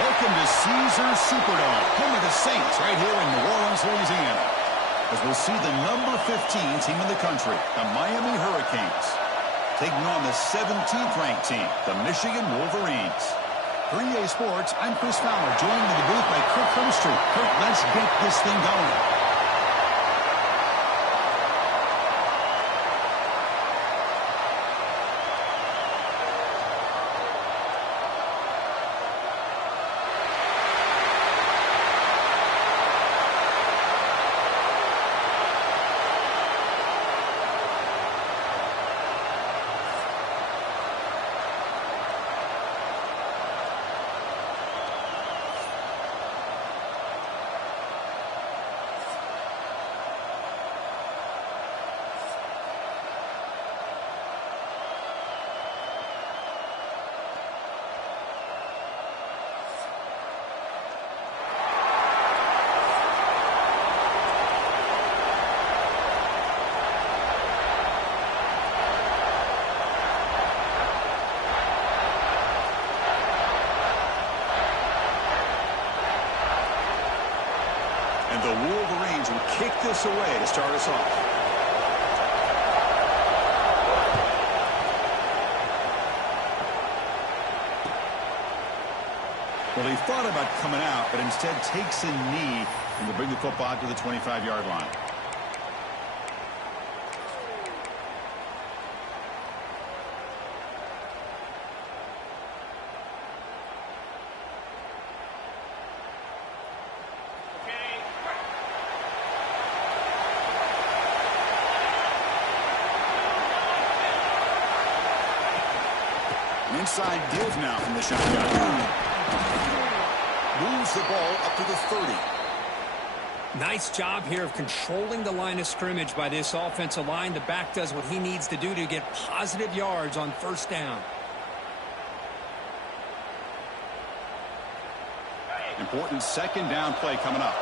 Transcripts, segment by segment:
Welcome to Caesars Superdome, home of the Saints, right here in New Orleans, Louisiana. As we'll see the number 15 team in the country, the Miami Hurricanes, taking on the 17th ranked team, the Michigan Wolverines. For EA Sports, I'm Chris Fowler, joined in the booth by Kirk Herbstreit. Kirk, let's get this thing going. And the Wolverines will kick this away to start us off. Well, he thought about coming out, but instead takes a knee and will bring the football out to the 25-yard line. Inside give now from the shotgun. Moves the ball up to the 30. Nice job here of controlling the line of scrimmage by this offensive line. The back does what he needs to do to get positive yards on first down. Important second down play coming up.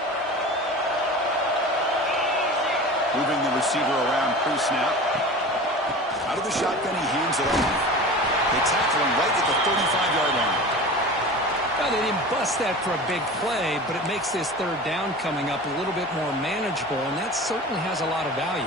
Moving the receiver around pre-snap. Out of the shotgun, he hands it off. They tackle him right at the 35-yard line. Well, they didn't bust that for a big play, but it makes this third down coming up a little bit more manageable, and that certainly has a lot of value.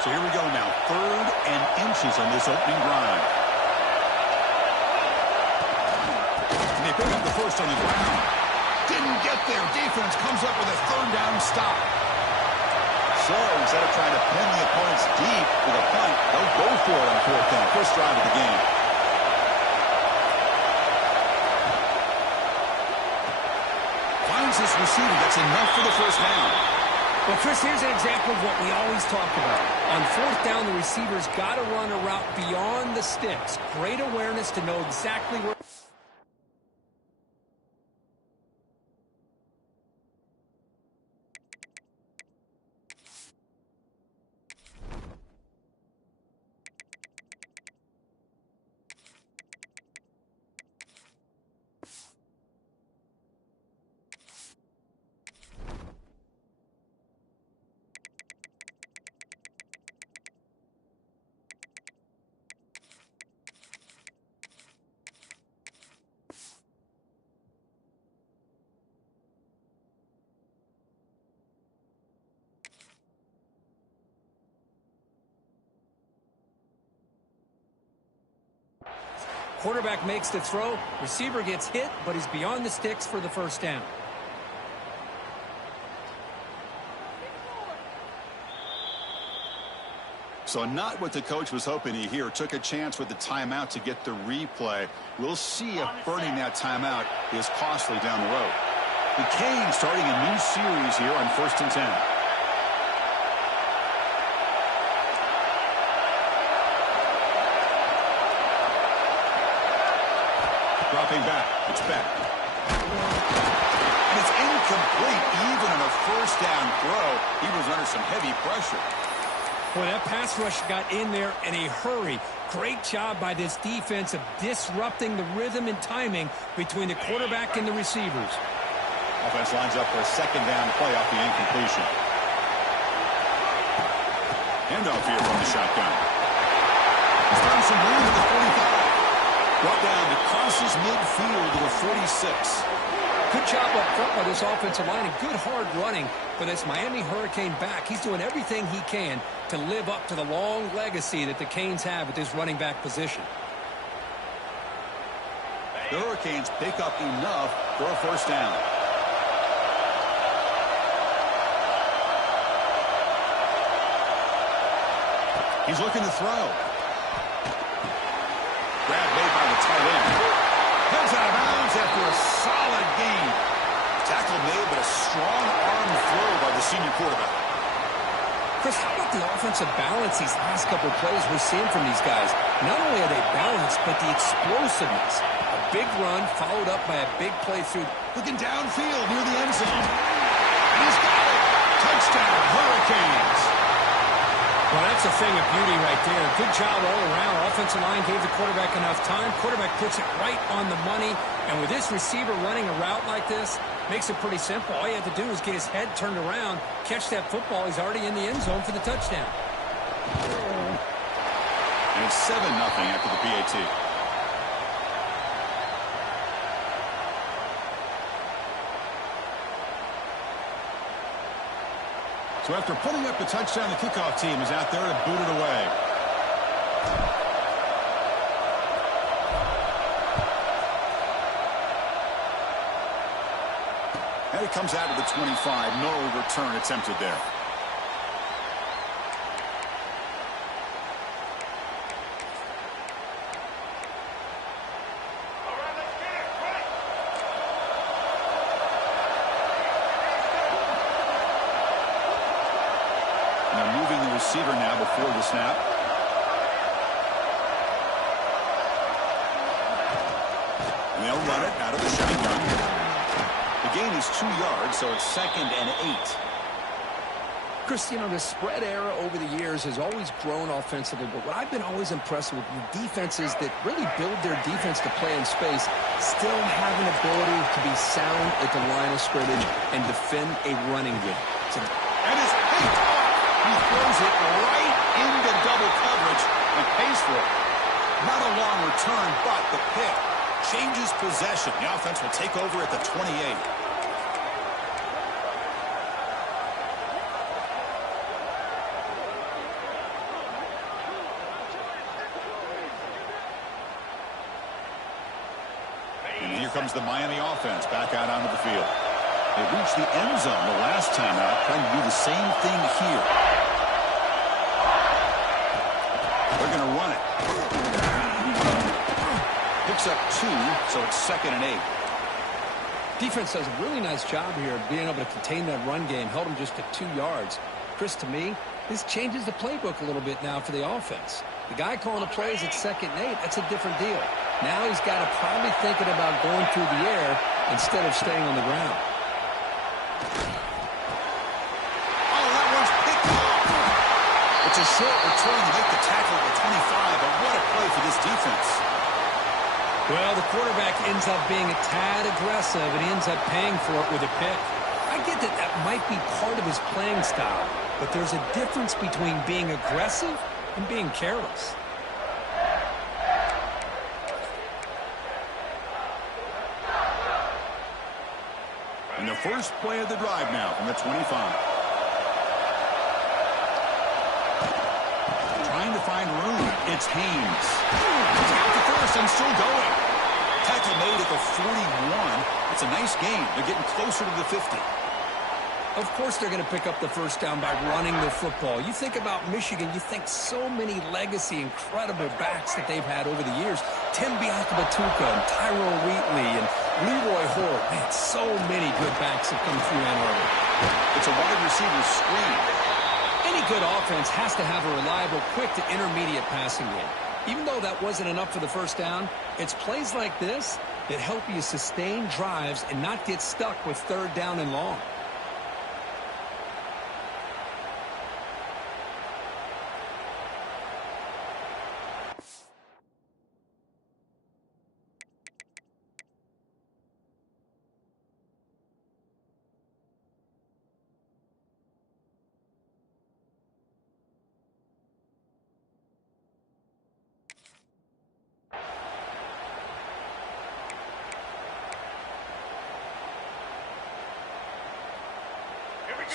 So here we go now. 3rd and inches on this opening drive. They pick up the first on the ground. Didn't get there. Defense comes up with a 3rd down stop. So instead of trying to pin the opponents deep with a punt, they'll go for it on 4th down. First drive of the game. Finds this receiver. That's enough for the first down. Well, Chris, here's an example of what we always talk about. On 4th down, the receiver's got to run a route beyond the sticks. Great awareness to know exactly where... Quarterback makes the throw. Receiver gets hit, but he's beyond the sticks for the first down. So not what the coach was hoping to hear. Took a chance with the timeout to get the replay. We'll see if burning that timeout is costly down the road. The Canes starting a new series here on 1st and 10. Dropping back. It's Beck. And it's incomplete. Even on a first down throw, he was under some heavy pressure. Boy, that pass rush got in there in a hurry. Great job by this defense of disrupting the rhythm and timing between the quarterback and the receivers. Offense lines up for a second down play off the incompletion. Handoff here from the shotgun. Starting some room at the 45. Brought down to crosses midfield to the 46. Good job up front by this offensive line and good hard running for this Miami Hurricane back. He's doing everything he can to live up to the long legacy that the Canes have at this running back position. The Hurricanes pick up enough for a first down. He's looking to throw. Grab made by the tight end. Heads out of bounds after a solid gain. Tackle made, but a strong arm throw by the senior quarterback. Chris, how about the offensive balance these last couple of plays we're seeing from these guys? Not only are they balanced, but the explosiveness. A big run followed up by a big play through. Looking downfield near the end zone. And he's got it. Touchdown, Hurricanes. Well, that's a thing of beauty right there. Good job all around. Offensive line gave the quarterback enough time. Quarterback puts it right on the money. And with this receiver running a route like this, makes it pretty simple. All you have to do is get his head turned around, catch that football. He's already in the end zone for the touchdown. And it's 7-0 after the PAT. So after putting up the touchdown, the kickoff team is out there to boot it away. And it comes out of the 25. No return attempted there. Receiver now before the snap. And they'll run it out of the shotgun. The gain is 2 yards, so it's 2nd and 8. Chris, you know, the spread era over the years has always grown offensively, but what I've been always impressed with defenses that really build their defense to play in space still have an ability to be sound at the line of scrimmage and defend a running game. And it's picked off. He throws it right into double coverage and pays for it. Not a long return, but the pick changes possession. The offense will take over at the 28. And here comes the Miami offense back out onto the field. They reached the end zone the last time out, trying to do the same thing here. They're going to run it. Picks up 2, so it's 2nd and 8. Defense does a really nice job here of being able to contain that run game, held them just to 2 yards. Chris, to me, this changes the playbook a little bit now for the offense. The guy calling the plays at 2nd and 8, that's a different deal. Now he's got to probably thinking about going through the air instead of staying on the ground. Oh, that one's picked off. It's a short return to make the tackle at the 25, but what a play for this defense. Well, the quarterback ends up being a tad aggressive, and he ends up paying for it with a pick. I get that that might be part of his playing style, but there's a difference between being aggressive and being careless. And the first play of the drive now from the 25. Trying to find room. It's Haynes. He's got the first and still going. Tackle made at the 41. It's a nice gain. They're getting closer to the 50. Of course they're going to pick up the first down by running the football. You think about Michigan, you think so many legacy, incredible backs that they've had over the years. Tim Biakabatuka and Tyrone Wheatley and Leroy Hort. Man, so many good backs have come through Ann Arbor. It's a wide receiver screen. Any good offense has to have a reliable, quick to intermediate passing game. Even though that wasn't enough for the first down, it's plays like this that help you sustain drives and not get stuck with 3rd down and long.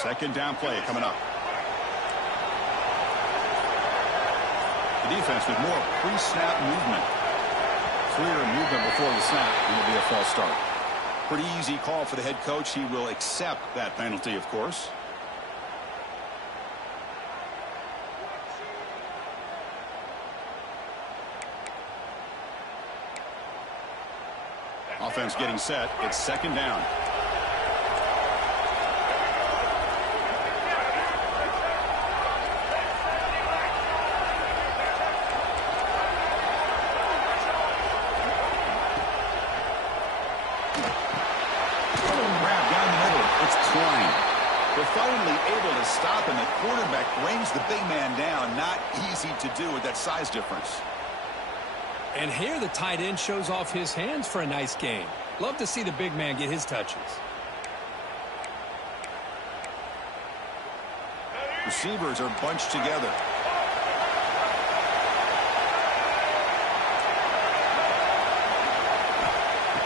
Second down play coming up. The defense with more pre-snap movement. Clear movement before the snap, and it'll be a false start. Pretty easy call for the head coach. He will accept that penalty, of course. Offense getting set. It's second down. They're finally able to stop, and the quarterback brings the big man down. Not easy to do with that size difference. And here the tight end shows off his hands for a nice game. Love to see the big man get his touches. Receivers are bunched together.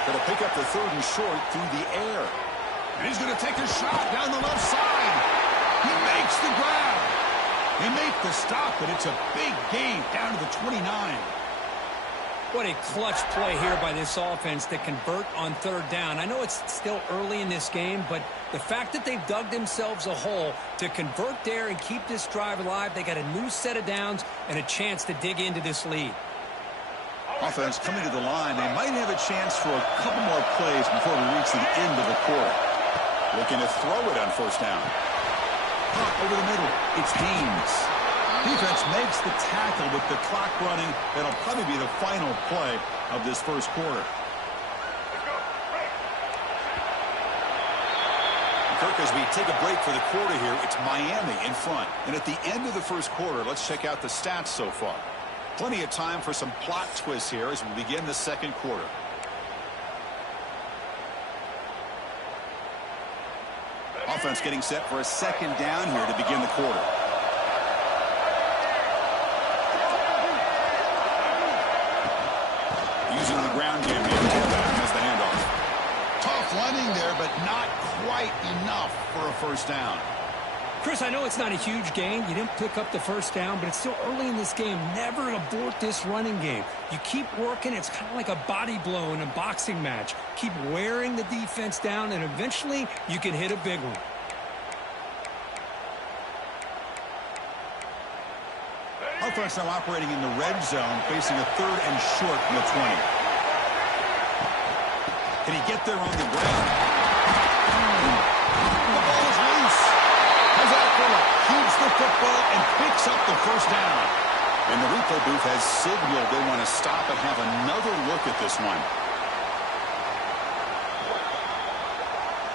Going to pick up the third and short through the air. And he's going to take a shot down the left side. He makes the grab. They make the stop, but it's a big gain down to the 29. What a clutch play here by this offense to convert on third down. I know it's still early in this game, but the fact that they've dug themselves a hole to convert there and keep this drive alive, they got a new set of downs and a chance to dig into this lead. Offense coming to the line. They might have a chance for a couple more plays before we reach the end of the quarter. Looking to throw it on first down. Pop over the middle. It's Haynes. Defense makes the tackle with the clock running. That'll probably be the final play of this first quarter. Kirk, as we take a break for the quarter here, it's Miami in front. And at the end of the first quarter, let's check out the stats so far. Plenty of time for some plot twists here as we begin the second quarter. Offense getting set for a second down here to begin the quarter. Using the ground game, the quarterback has the handoff. Tough running there, but not quite enough for a first down. Chris, I know it's not a huge gain. You didn't pick up the first down, but it's still early in this game. Never abort this running game. You keep working. It's kind of like a body blow in a boxing match. Keep wearing the defense down, and eventually you can hit a big one. Offense now operating in the red zone, facing a third and short from the 20. Can he get there on the ground? The ball is loose. How's that for luck? Keeps the football and picks up the first down. And the replay booth has signaled they want to stop and have another look at this one.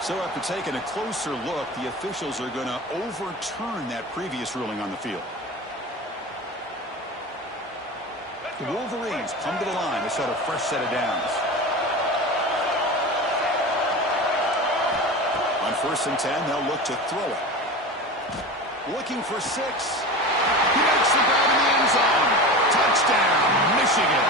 So after taking a closer look, the officials are going to overturn that previous ruling on the field. The Wolverines come to the line to set a fresh set of downs. On 1st and 10, they'll look to throw it. Looking for 6. He makes the grab in the end zone. Touchdown, Michigan.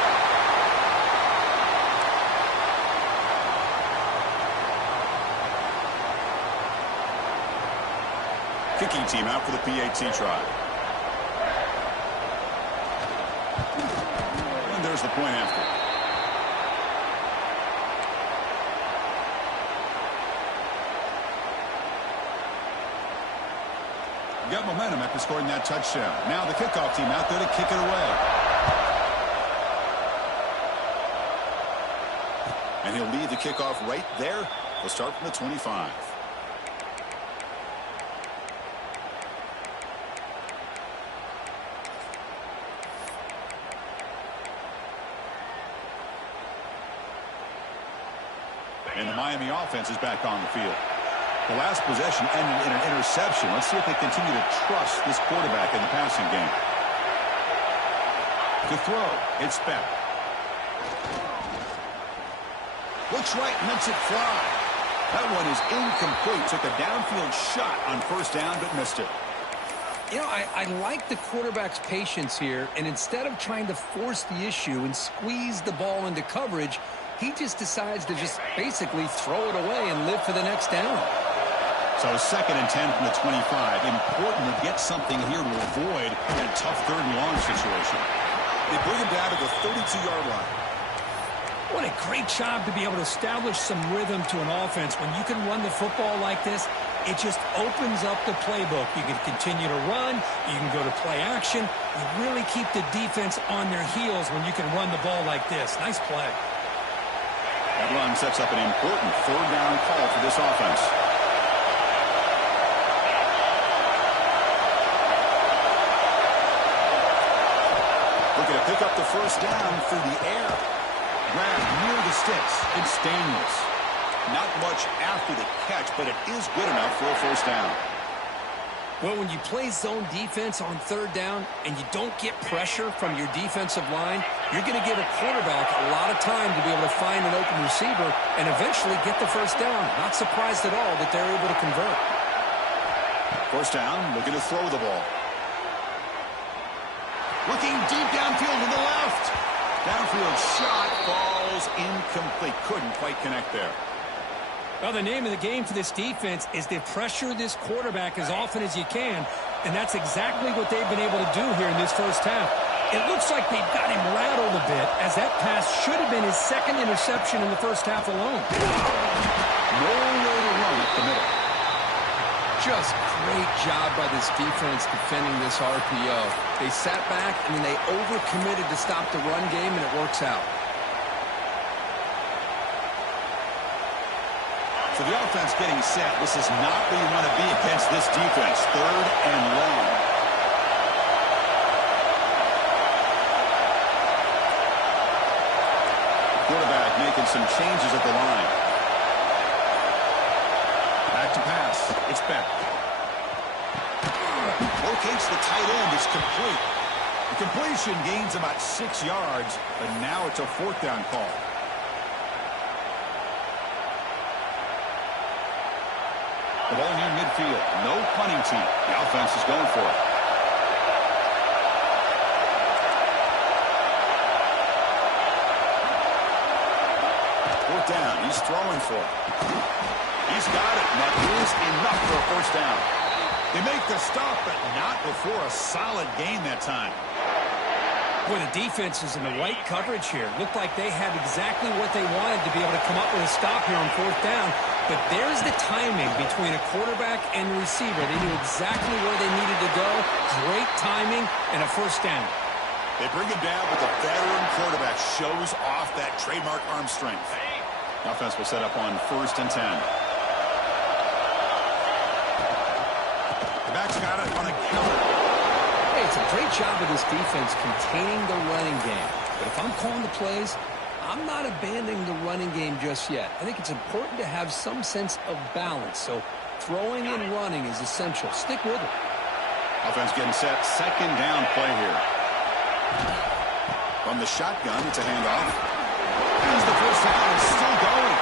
Kicking team out for the PAT try. And there's the point after. Got momentum after scoring that touchdown. Now the kickoff team out there to kick it away. And he'll leave the kickoff right there. He'll start from the 25. And the Miami offense is back on the field. The last possession ended in an interception. Let's see if they continue to trust this quarterback in the passing game. To throw, it's Beck. Looks right, lets it fly. That one is incomplete. Took a downfield shot on first down, but missed it. You know, I like the quarterback's patience here, and instead of trying to force the issue and squeeze the ball into coverage, he just decides to just basically throw it away and live for the next down. So 2nd and 10 from the 25. Important to get something here to avoid a tough 3rd and long situation. They bring him down to the 32-yard line. What a great job to be able to establish some rhythm to an offense. When you can run the football like this, it just opens up the playbook. You can continue to run. You can go to play action. You really keep the defense on their heels when you can run the ball like this. Nice play. That run sets up an important 3rd down call for this offense. Looking to pick up the 1st down through the air. Grabbed near the sticks. It's Daniels. Not much after the catch, but it is good enough for a 1st down. Well, when you play zone defense on 3rd down and you don't get pressure from your defensive line, you're going to give a quarterback a lot of time to be able to find an open receiver and eventually get the 1st down. Not surprised at all that they're able to convert. 1st down, looking to throw the ball. Looking deep downfield to the left. Downfield shot falls incomplete. Couldn't quite connect there. Well, the name of the game for this defense is to pressure this quarterback as often as you can, and that's exactly what they've been able to do here in this 1st half. It looks like they've got him rattled a bit, as that pass should have been his 2nd interception in the 1st half alone. Nowhere to run up the middle. Just great job by this defense defending this RPO. They sat back, and then they overcommitted to stop the run game, and it works out. So the offense getting set. This is not where you want to be against this defense. 3rd and long. Quarterback making some changes at the line. Back to pass. It's back. Locates the tight end. It's complete. The completion gains about 6 yards, but now it's a 4th down call. The ball near midfield. No punting team. The offense is going for it. Fourth down. He's throwing for it. He's got it. And that is enough for a 1st down. They make the stop, but not before a solid gain that time. Boy, the defense is in the right coverage here. Looked like they had exactly what they wanted to be able to come up with a stop here on 4th down. But there's the timing between a quarterback and the receiver. They knew exactly where they needed to go. Great timing and a 1st down. They bring him down, but the veteran quarterback shows off that trademark arm strength. The offense will set up on 1st and 10. The back's got it on a counter. Hey, it's a great job of this defense containing the running game. But if I'm calling the plays, I'm not abandoning the running game just yet. I think it's important to have some sense of balance. So throwing and running is essential. Stick with it. Offense getting set. 2nd down play here. From the shotgun, it's a handoff. As the 1st down is still going.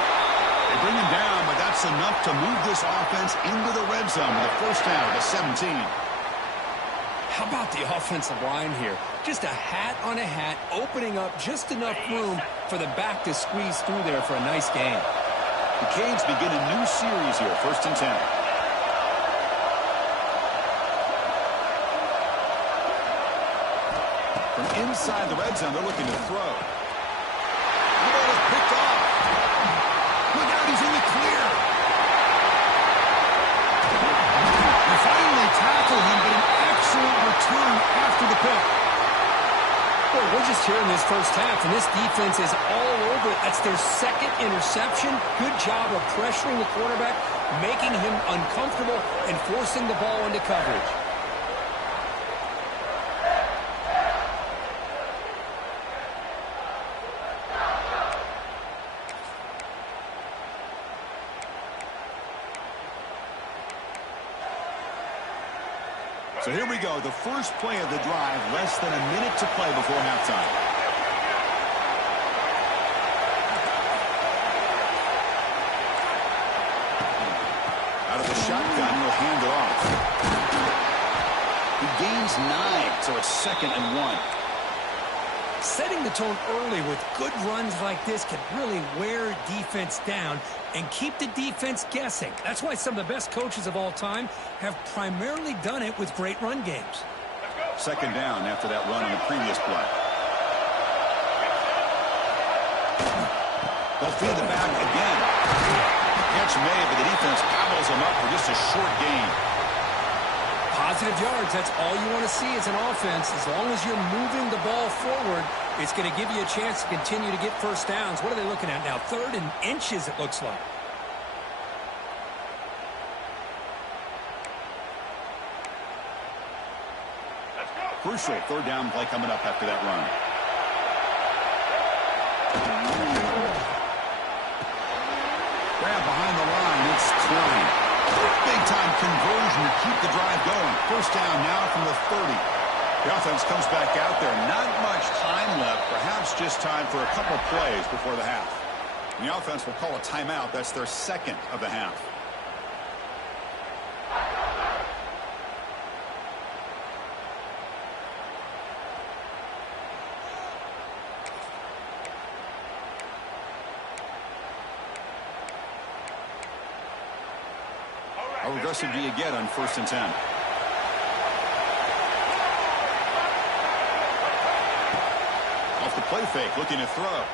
They bring him down, but that's enough to move this offense into the red zone with a 1st down at the 17. How about the offensive line here? Just a hat on a hat, opening up just enough room for the back to squeeze through there for a nice gain. The Canes begin a new series here, 1st and 10. From inside the red zone, they're looking to throw. The ball is picked off. Look out, he's in the clear. They finally tackle him, but an excellent return after the pick. Boy, we're just here in this 1st half, and this defense is all over it. That's their 2nd interception. Good job of pressuring the quarterback, making him uncomfortable, and forcing the ball into coverage. So here we go, the first play of the drive, less than a minute to play before halftime. Out of the shotgun, he'll hand it off. He gains 9, so it's 2nd and 1. Setting the tone early with good runs like this can really wear defense offense down and keep the defense guessing. That's why some of the best coaches of all time have primarily done it with great run games. Second down after that run on the previous play. They'll feed the back again. Catch made, but the defense gobbles them up for just a short gain. Positive yards, that's all you want to see as an offense. As long as you're moving the ball forward, it's going to give you a chance to continue to get first downs. What are they looking at now? 3rd and inches, it looks like. Crucial 3rd down play coming up after that run. Grab behind the line. It's 20. Big-time conversion to keep the drive going. First down now from the 30. The offense comes back out there. Not much time left. Perhaps just time for a couple plays before the half. And the offense will call a timeout. That's their 2nd of the half. How aggressive do you get on 1st and 10? Off the play fake, looking to throw.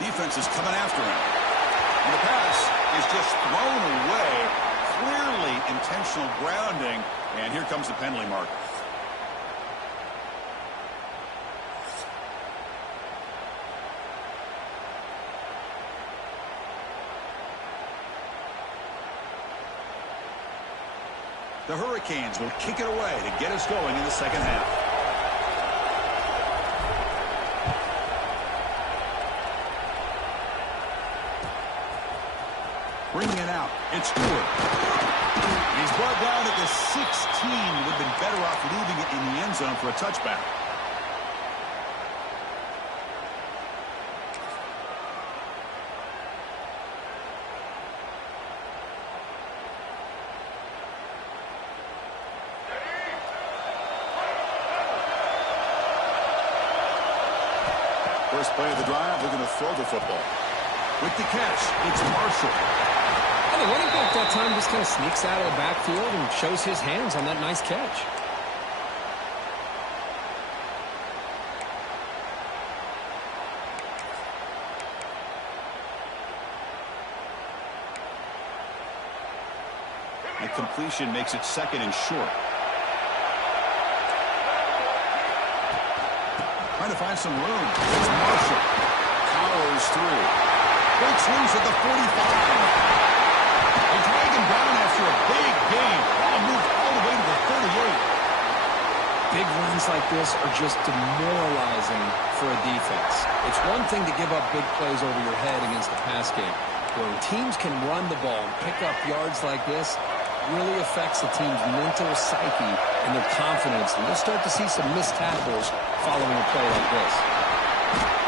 Defense is coming after him. And the pass is just thrown away. Clearly intentional grounding. And here comes the penalty mark. The Hurricanes will kick it away to get us going in the second half. Bringing it out. It's Stewart. He's brought down at the 16. Would have been better off leaving it in the end zone for a touchback. First play of the drive, they're going to throw the football. With the catch, it's Marshall. And the running back that time just kind of sneaks out of the backfield and shows his hands on that nice catch. The completion makes it 2nd and short. Trying to find some room. It's Marshall. Powers through. Breaks loose at the 45. They drag him down after a big gain. Ball moved all the way to the 38. Big runs like this are just demoralizing for a defense. It's one thing to give up big plays over your head against the pass game. When teams can run the ball and pick up yards like this, really affects the team's mental psyche and their confidence. And you'll start to see some missed tackles following a play like this.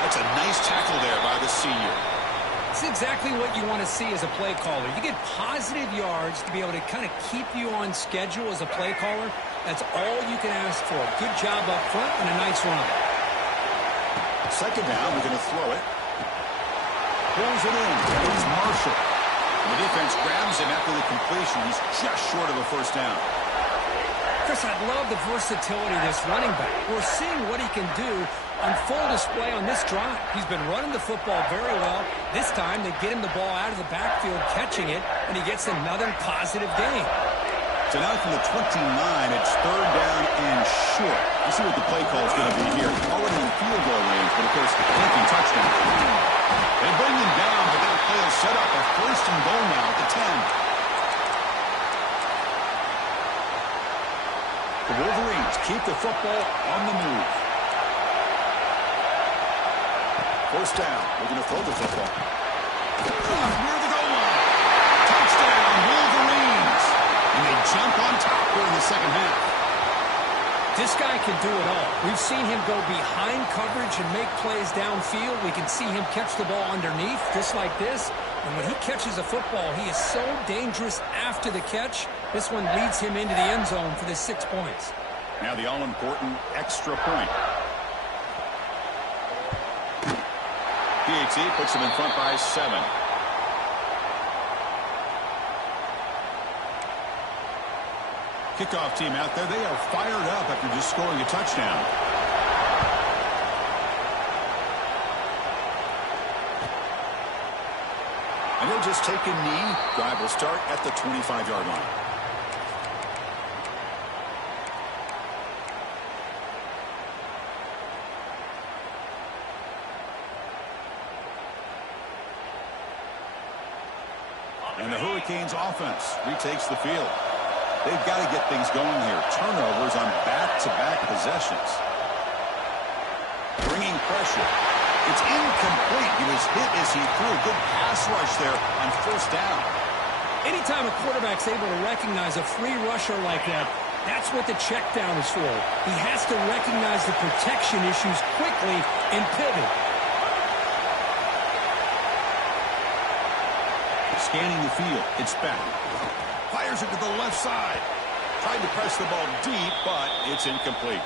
That's a nice tackle there by the senior. It's exactly what you want to see as a play caller. You get positive yards to be able to kind of keep you on schedule as a play caller. That's all you can ask for. Good job up front and a nice run. Second down, we're going to throw it. Pulls it in. Here's Marshall. The defense grabs him after the completion. He's just short of a first down. Chris, I love the versatility of this running back. We're seeing what he can do on full display on this drive. He's been running the football very well. This time, they get him the ball out of the backfield, catching it, and he gets another positive gain. So now from the 29, it's 3rd down and short. You see what the play call is going to be here. Already in field goal range, but of course, thinking touchdown. They bring him down, but that play will set up a 1st and goal now at the 10. The Wolverines keep the football on the move. First down. We're going to throw the football. Near the goal line. Touchdown, Wolverines. And they jump on top here in the second half. This guy can do it all. We've seen him go behind coverage and make plays downfield. We can see him catch the ball underneath, just like this. And when he catches a football, he is so dangerous after the catch. This one leads him into the end zone for the 6 points. Now the all-important extra point. He PAT puts them in front by 7. Kickoff team out there. They are fired up after just scoring a touchdown. And they'll just take a knee. Drive will start at the 25-yard line. And the Hurricanes offense retakes the field. They've got to get things going here. Turnovers on back-to-back possessions. Bringing pressure. It's incomplete. He was hit as he threw. Good pass rush there on first down. Anytime a quarterback's able to recognize a free rusher like that, that's what the check down is for. He has to recognize the protection issues quickly and pivot. Scanning the field. It's back. Fires it to the left side. Tried to press the ball deep, but it's incomplete.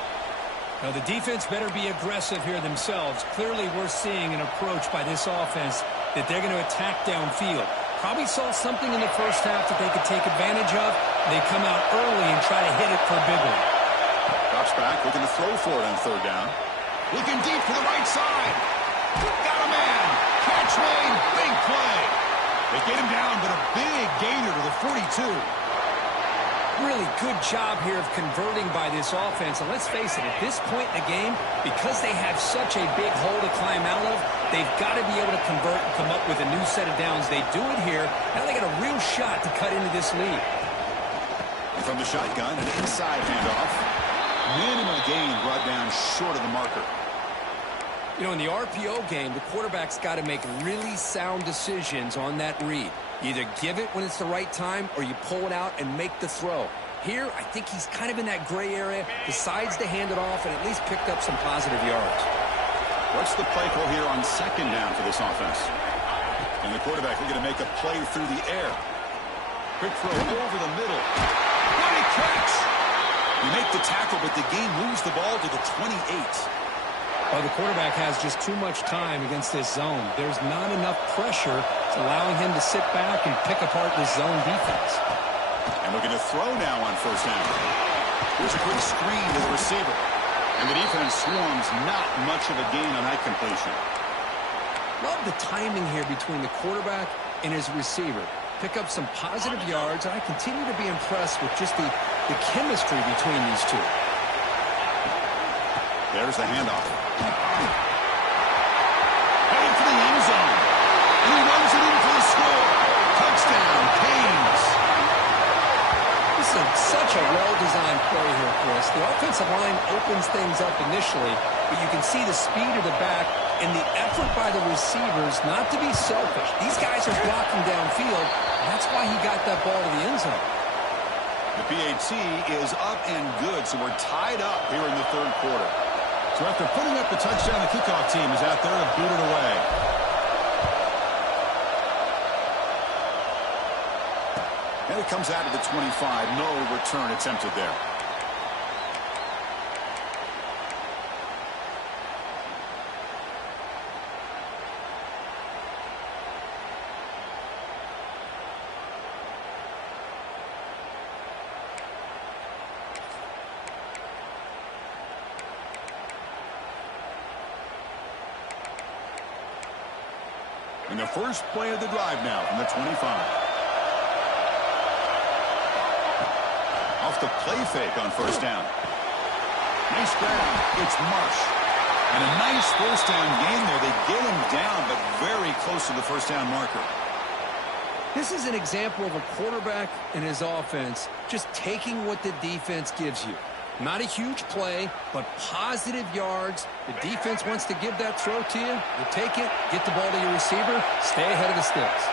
Now, the defense better be aggressive here themselves. Clearly, we're seeing an approach by this offense that they're going to attack downfield. Probably saw something in the first half that they could take advantage of. They come out early and try to hit it for a big one. Drops back, looking to throw for it on third down. Looking deep to the right side. Got a man. Catch made. Big play. They get him down, but a big gainer to the 42. Really good job here of converting by this offense. And let's face it, at this point in the game, because they have such a big hole to climb out of, they've got to be able to convert and come up with a new set of downs. They do it here. Now they got a real shot to cut into this lead. And from the shotgun, an inside handoff. Minimal gain brought down short of the marker. You know, in the RPO game, the quarterback's got to make really sound decisions on that read. You either give it when it's the right time or you pull it out and make the throw. Here, I think he's kind of in that gray area, decides to hand it off and at least picked up some positive yards. What's the play call here on second down for this offense? And the quarterback looking to make a play through the air. Quick throw over the middle. What a catch! You make the tackle, but the game moves the ball to the 28. Well, the quarterback has just too much time against this zone. There's not enough pressure to allowing him to sit back and pick apart this zone defense. And looking to throw now on first down. Here's a quick screen to the receiver. And the defense swarms, not much of a gain on that completion. Love the timing here between the quarterback and his receiver. Pick up some positive yards, and I continue to be impressed with just the chemistry between these two. There's the handoff. Heading for the end zone. And he runs it in for the score. Touchdown, Canes. This is such a well-designed play here, Chris. The offensive line opens things up initially, but you can see the speed of the back and the effort by the receivers not to be selfish. These guys are blocking downfield, and that's why he got that ball to the end zone. The PAT is up and good, so we're tied up here in the third quarter. So after putting up the touchdown, the kickoff team is out there to boot it away. And it comes out of the 25. No return attempted there. And the first play of the drive now from the 25. Off the play fake on first down. Nice grab. It's Marsh. And a nice first down gain there. They get him down, but very close to the first down marker. This is an example of a quarterback and his offense just taking what the defense gives you. Not a huge play, but positive yards. The defense wants to give that throw to you. You take it, get the ball to your receiver, stay ahead of the sticks.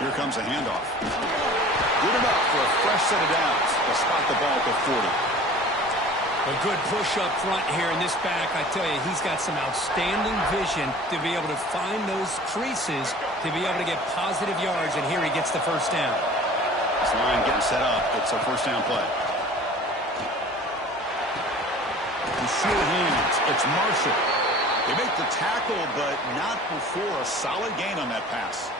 Here comes a handoff. Good enough for a fresh set of downs. They'll spot the ball at the 40. A good push up front here in this back. I tell you, he's got some outstanding vision to be able to find those creases, to be able to get positive yards, and here he gets the first down. This line getting set up. It's a first down play. Sure hands. It's Marshall. They make the tackle, but not before a solid gain on that pass.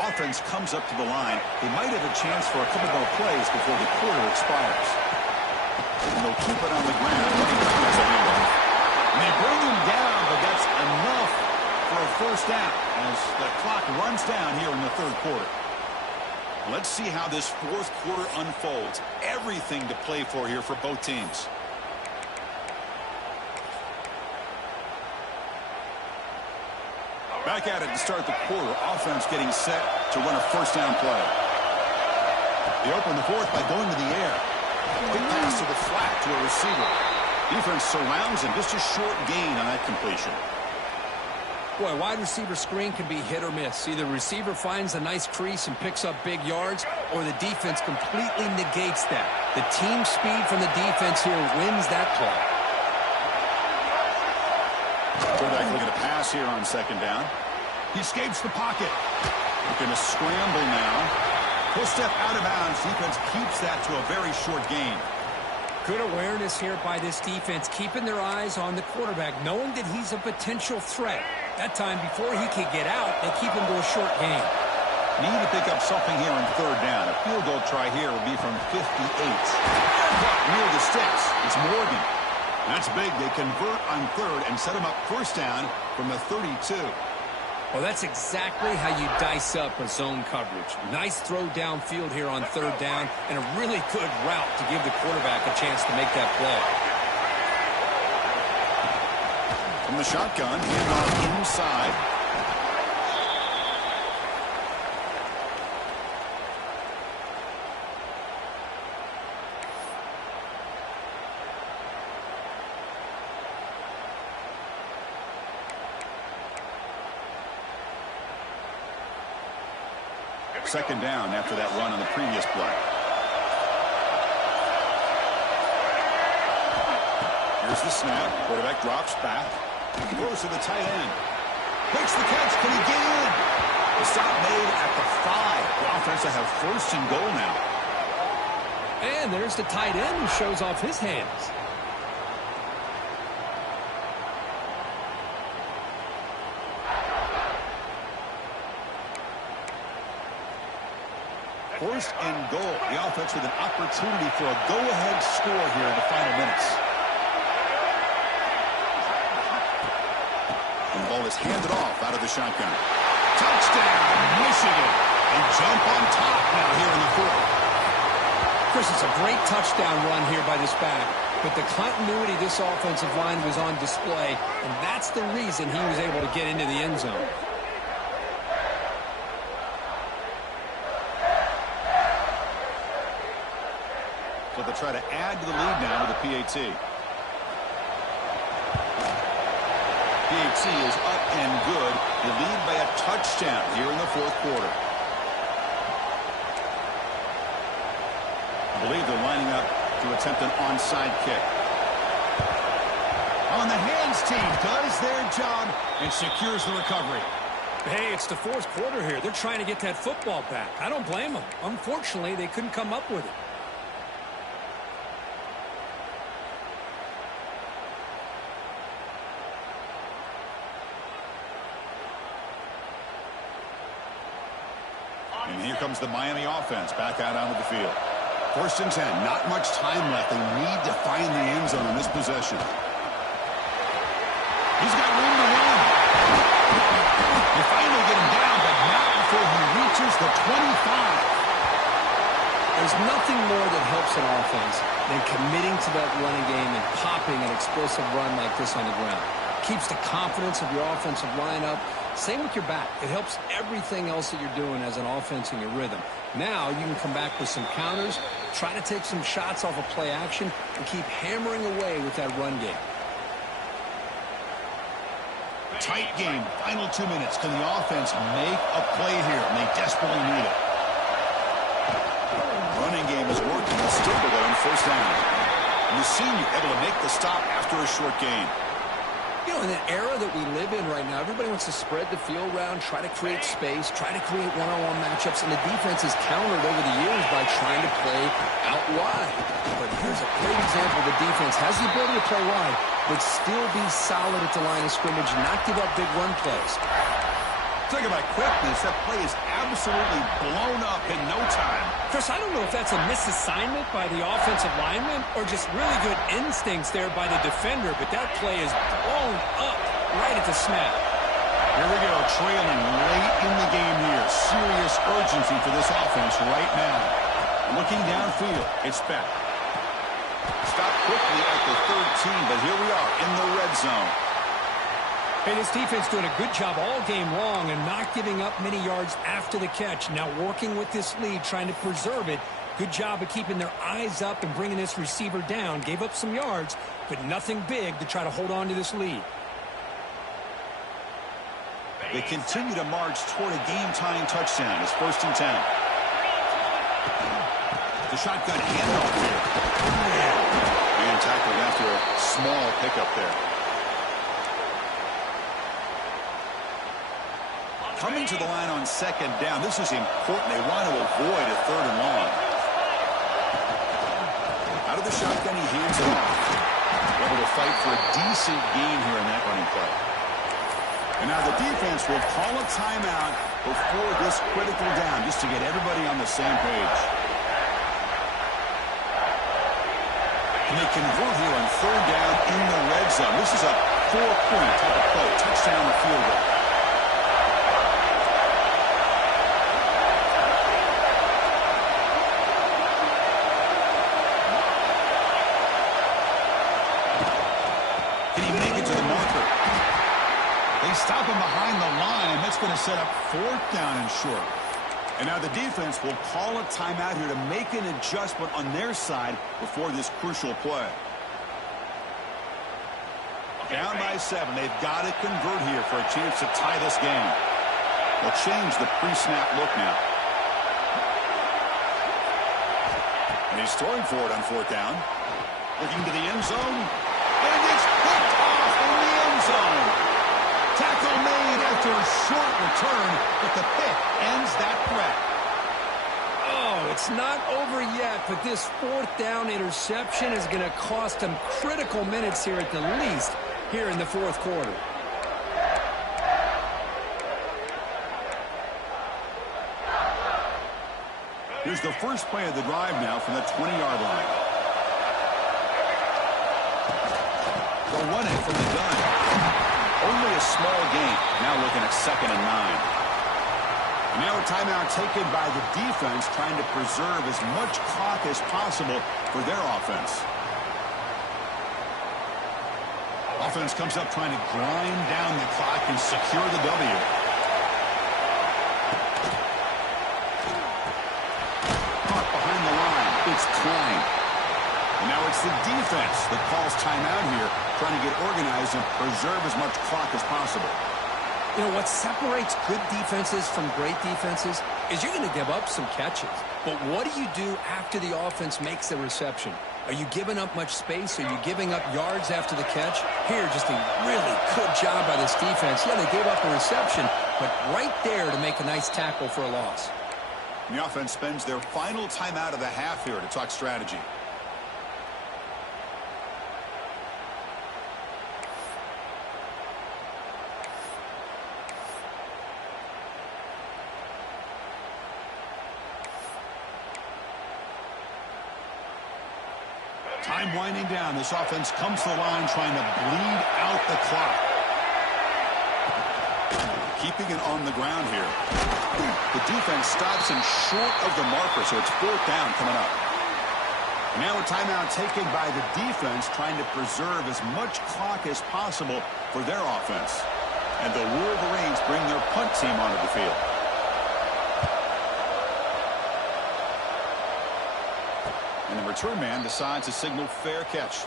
Offense comes up to the line. They might have a chance for a couple more plays before the quarter expires. And they'll keep it on the ground. As a handoff. And they bring him down, but that's enough for a first down as the clock runs down here in the third quarter. Let's see how this fourth quarter unfolds. Everything to play for here for both teams. Back at it to start the quarter. Offense getting set to run a first down play. They open the fourth by going to the air. Big pass to the flat to a receiver. Defense surrounds him. Just a short gain on that completion. Boy, wide receiver screen can be hit or miss. Either receiver finds a nice crease and picks up big yards, or the defense completely negates that. The team speed from the defense here wins that play. Quarterback looking to pass here on second down. He escapes the pocket. Looking to scramble now. He'll step out of bounds. Defense keeps that to a very short gain. Good awareness here by this defense, keeping their eyes on the quarterback, knowing that he's a potential threat. That time, before he can get out, they keep him to a short gain. Need to pick up something here on third down. A field goal try here will be from 58. Near the sticks. It's Morgan. That's big. They convert on third and set him up first down from the 32. Well, that's exactly how you dice up a zone coverage. Nice throw downfield here on third down, and a really good route to give the quarterback a chance to make that play. From the shotgun, handoff inside. Second down after that run on the previous play. Here's the snap. Quarterback drops back. Throws to the tight end. Makes the catch. Can he get in? The stop made at the 5. The offense will have first and goal now. And there's the tight end who shows off his hands. First and goal. The offense with an opportunity for a go-ahead score here in the final minutes. And the ball is handed off out of the shotgun. Touchdown, Michigan. They jump on top now here in the fourth. Chris, it's a great touchdown run here by this back. But the continuity of this offensive line was on display, and that's the reason he was able to get into the end zone. So they'll try to add to the lead now with the PAT. PAT is up and good. They lead by a touchdown here in the fourth quarter. I believe they're lining up to attempt an onside kick. On the hands team does their job and secures the recovery. Hey, it's the fourth quarter here. They're trying to get that football back. I don't blame them. Unfortunately, they couldn't come up with it. And here comes the Miami offense back out onto the field. First and 10. Not much time left. They need to find the end zone in this possession. He's got room to run. They finally get him down, but not before he reaches the 25. There's nothing more that helps an offense than committing to that running game and popping an explosive run like this on the ground. Keeps the confidence of your offensive lineup. Same with your back. It helps everything else that you're doing as an offense in your rhythm. Now you can come back with some counters, try to take some shots off of play action, and keep hammering away with that run game. Tight game. Final 2 minutes. Can the offense make a play here? And they desperately need it. Running game is working. They'll stick with it on first down. And the senior able to make the stop after a short gain. You know, in an era that we live in right now, everybody wants to spread the field around, try to create space, try to create one-on-one matchups, and the defense has countered over the years by trying to play out wide. But here's a great example. The defense has the ability to play wide, but still be solid at the line of scrimmage, not give up big run plays. Talk about quickness. That play is absolutely blown up in no time. Chris, I don't know if that's a misassignment by the offensive lineman or just really good instincts there by the defender, but that play is blown up right at the snap. Here we go, trailing late in the game here. Serious urgency for this offense right now. Looking downfield, it's Beck. Stopped quickly at the 13, but here we are in the red zone. Hey, this defense doing a good job all game long and not giving up many yards after the catch. Now working with this lead, trying to preserve it. Good job of keeping their eyes up and bringing this receiver down. Gave up some yards, but nothing big to try to hold on to this lead. They continue to march toward a game-tying touchdown. It's 1st and 10. The shotgun handoff here. And tackled after a small pickup there. Coming to the line on 2nd down. This is important. They want to avoid a 3rd and long. Out of the shotgun, he hands it off. Able to fight for a decent gain here in that running play. And now the defense will call a timeout before this critical down, just to get everybody on the same page. And they convert here on 3rd down in the red zone. This is a 4-point type of play. Touchdown or field goal. Stop him behind the line. That's going to set up 4th down and short. And now the defense will call a timeout here to make an adjustment on their side before this crucial play. Down by 7. They've got to convert here for a chance to tie this game. They'll change the pre-snap look now. And he's throwing for it on 4th down. Looking to the end zone. And it gets picked off in the end zone. Tackle made after a short return, but the pick ends that threat. Oh, it's not over yet, but this 4th down interception is going to cost them critical minutes here at the least here in the 4th quarter. Here's the first play of the drive now from the 20-yard line. They'll run it from the gun. Only a small gain. Now looking at 2nd and 9. And now a timeout taken by the defense, trying to preserve as much clock as possible for their offense. Offense comes up trying to grind down the clock and secure the W. Caught behind the line. It's Klein. And now it's the defense that calls timeout here, trying to get organized and preserve as much clock as possible. You know, what separates good defenses from great defenses is you're going to give up some catches. But what do you do after the offense makes the reception? Are you giving up much space? Are you giving up yards after the catch? Here, just a really good job by this defense. Yeah, they gave up a reception, but right there to make a nice tackle for a loss. And the offense spends their final timeout of the half here to talk strategy. Time winding down. This offense comes to the line trying to bleed out the clock. Keeping it on the ground here. The defense stops him short of the marker, so it's 4th down coming up. And now a timeout taken by the defense, trying to preserve as much clock as possible for their offense. And the Wolverines bring their punt team onto the field. And the return man decides to signal fair catch.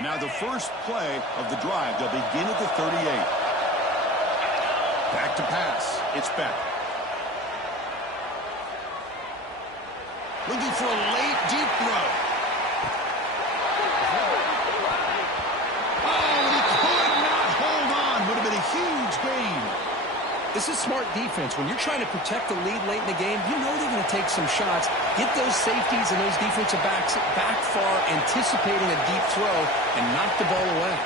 And now the first play of the drive. They'll begin at the 38. Back to pass. It's Beck. Looking for a late deep throw. Oh, and he could not hold on. Would have been a huge gain. This is smart defense. When you're trying to protect the lead late in the game, you know they're going to take some shots, get those safeties and those defensive backs back far, anticipating a deep throw, and knock the ball away.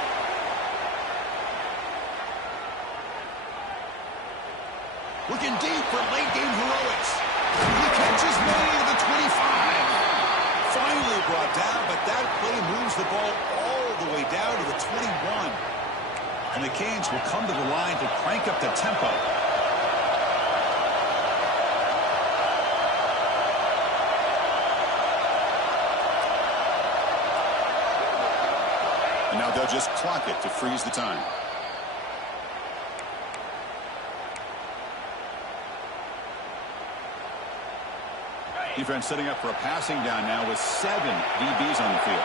Looking deep for late game heroics. He catches Natty to the 25. Finally brought down, but that play moves the ball all the way down to the 21. And the Canes will come to the line to crank up the tempo. And now they'll just clock it to freeze the time. Defense setting up for a passing down now with 7 DBs on the field.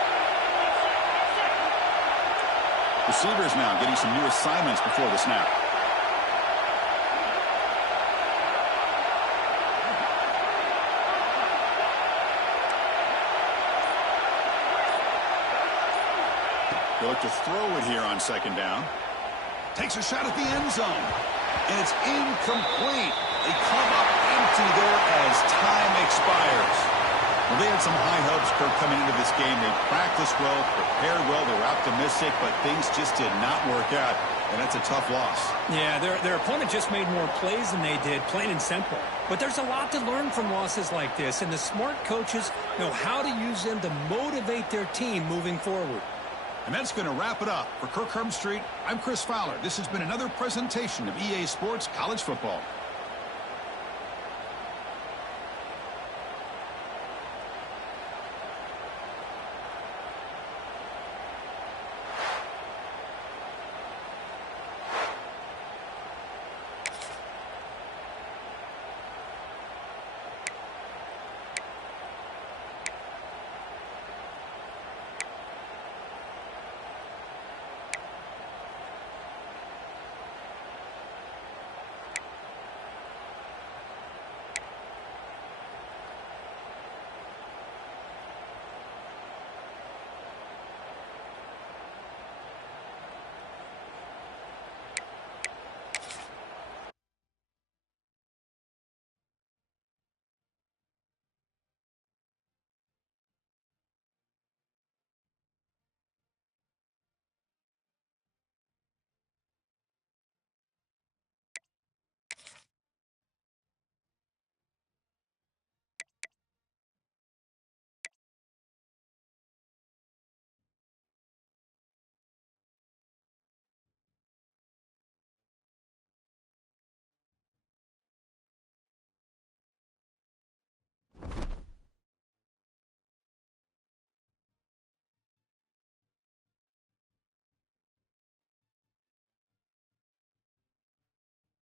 Receivers now getting some new assignments before the snap. They look to throw it here on second down. Takes a shot at the end zone. And it's incomplete. They come up empty there as time expires. Well, they had some high hopes, Kirk, coming into this game. They practiced well, prepared well, they were optimistic, but things just did not work out, and that's a tough loss. Yeah, their opponent just made more plays than they did, plain and simple. But there's a lot to learn from losses like this, and the smart coaches know how to use them to motivate their team moving forward. And that's going to wrap it up. For Kirk Herbstreit, I'm Chris Fowler. This has been another presentation of EA Sports College Football.